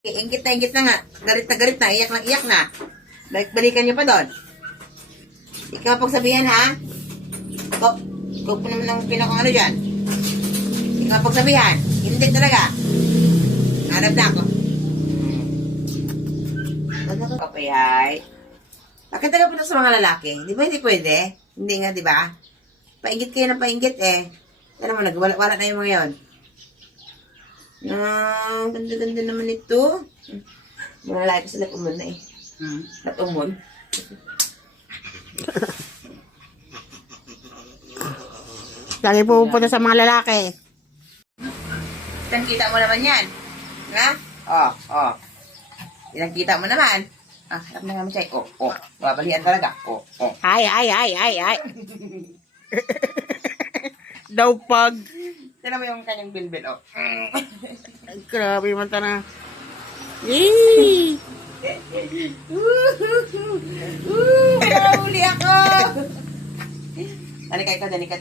Ingit na nga. Galit na, iyak na. Balikan niyo pa doon. Ikaw pagsabihan ha. Ikaw po naman ang pinakang ano dyan. Ikaw pagsabihan. Hindi talaga. Hanap na ako. Okay, hi. Bakit taga punta sa mga lalaki? Di ba hindi pwede? Hindi nga, di ba? Paingit kayo ng paingit eh. Alam mo, nagwala na yung mga yun. Ganda-ganda naman ito. Mga lalaki ko sila umol na eh. At umol. Lagi pupunta sa mga lalaki. Kita mo naman yan. Ha? Oh. Kita mo naman. Harap na nga mo, Chay. Babalian talaga. Ay. Daw pag. Tignan mo yung kanyang bilbil, Ay, grabe man na. Yee! Kaya huli ako! Dali ka.